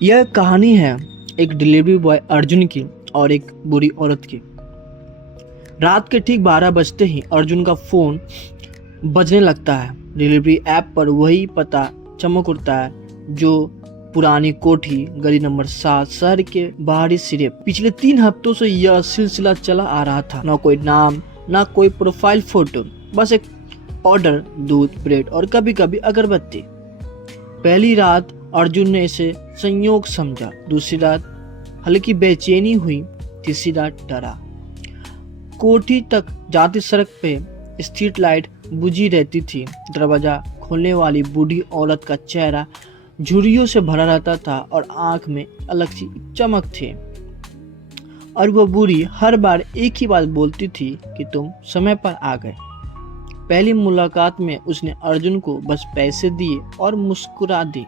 यह कहानी है एक डिलीवरी बॉय अर्जुन की और एक बुरी औरत की। रात के ठीक 12 बजते ही अर्जुन का फोन बजने लगता है। डिलीवरी ऐप पर वही पता चमक उठता है जो पुरानी कोठी, गली नंबर 7, शहर के बाहरी सिरे। पिछले 3 हफ्तों से यह सिलसिला चला आ रहा था। न कोई नाम, न कोई प्रोफाइल फोटो, बस एक ऑर्डर, दूध, ब्रेड और कभी कभी अगरबत्ती। पहली रात अर्जुन ने इसे संयोग समझा, दूसरी रात हल्की बेचैनी हुई, तीसरी रात डरा। कोठी तक जाती सड़क पे स्ट्रीट लाइट बुझी रहती थी। दरवाजा खोलने वाली बूढ़ी औरत का चेहरा झुर्रियों से भरा रहता था और आंख में अलग सी चमक थी। और वह बूढ़ी हर बार एक ही बात बोलती थी कि तुम समय पर आ गए। पहली मुलाकात में उसने अर्जुन को बस पैसे दिए और मुस्कुरा दी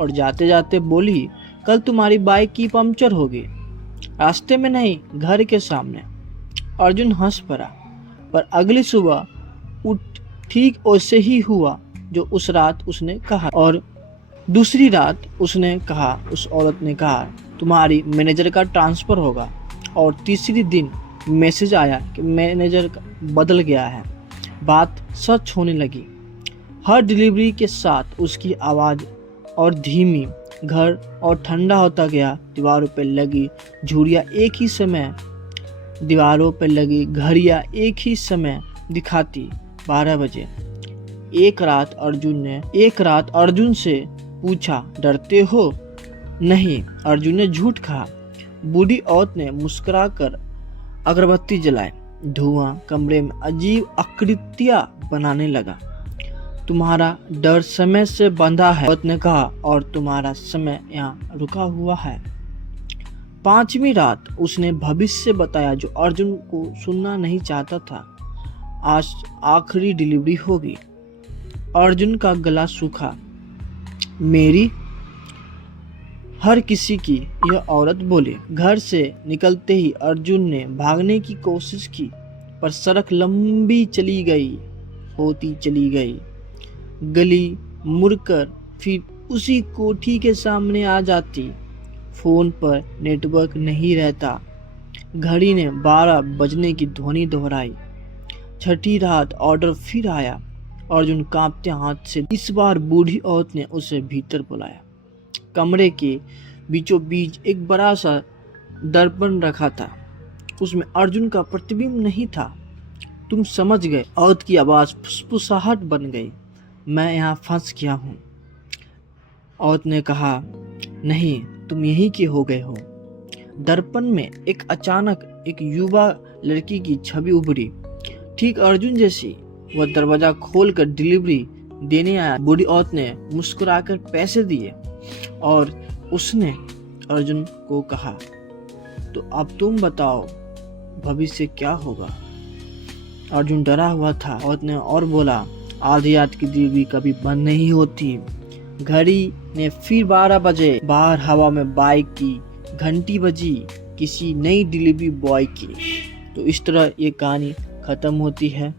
और जाते जाते बोली, कल तुम्हारी बाइक की पंक्चर होगी। रास्ते में नहीं, घर के सामने। अर्जुन हंस पड़ा, पर अगली सुबह उठ ठीक वैसे ही हुआ जो उस रात उसने कहा। और दूसरी रात उसने कहा, उस औरत ने कहा, तुम्हारी मैनेजर का ट्रांसफ़र होगा। और तीसरी दिन मैसेज आया कि मैनेजर बदल गया है। बात सच होने लगी। हर डिलीवरी के साथ उसकी आवाज़ और धीमी, घर और ठंडा होता गया। दीवारों पर लगी घड़ियां एक ही समय दिखाती 12 बजे। एक रात अर्जुन से पूछा, डरते हो? नहीं, अर्जुन ने झूठ कहा। बूढ़ी औरत ने मुस्कुराकर अगरबत्ती जलाई। धुआं कमरे में अजीब आकृतियां बनाने लगा। तुम्हारा डर समय से बंधा है, औरत ने कहा, और तुम्हारा समय यहाँ रुका हुआ है। 5वीं रात उसने भविष्य बताया जो अर्जुन को सुनना नहीं चाहता था। आज आखिरी डिलीवरी होगी। अर्जुन का गला सूखा। मेरी? हर किसी की, यह औरत बोली। घर से निकलते ही अर्जुन ने भागने की कोशिश की, पर सड़क लंबी होती चली गई। गली मुड़कर फिर उसी कोठी के सामने आ जाती। फोन पर नेटवर्क नहीं रहता। घड़ी ने 12 बजने की ध्वनि दोहराई। छठी रात ऑर्डर फिर आया। अर्जुन कांपते हाथ से, इस बार बूढ़ी औरत ने उसे भीतर बुलाया। कमरे के बीचों बीच एक बड़ा सा दर्पण रखा था। उसमें अर्जुन का प्रतिबिंब नहीं था। तुम समझ गए? औरत की आवाज फुसफुसाहट बन गई। मैं यहाँ फंस गया हूँ। औरत ने कहा, नहीं, तुम यहीं के हो गए हो। दर्पण में अचानक एक युवा लड़की की छवि उभरी, ठीक अर्जुन जैसी। वह दरवाजा खोलकर डिलीवरी देने आया। बूढ़ी औरत ने मुस्कुराकर पैसे दिए और उसने अर्जुन को कहा, तो अब तुम बताओ, भविष्य क्या होगा? अर्जुन डरा हुआ था। औरत ने और बोला, आधी रात की डिलीवरी कभी बंद नहीं होती। घड़ी ने फिर 12 बजे। बाहर हवा में बाइक की घंटी बजी, किसी नई डिलीवरी बॉय की। तो इस तरह ये कहानी खत्म होती है।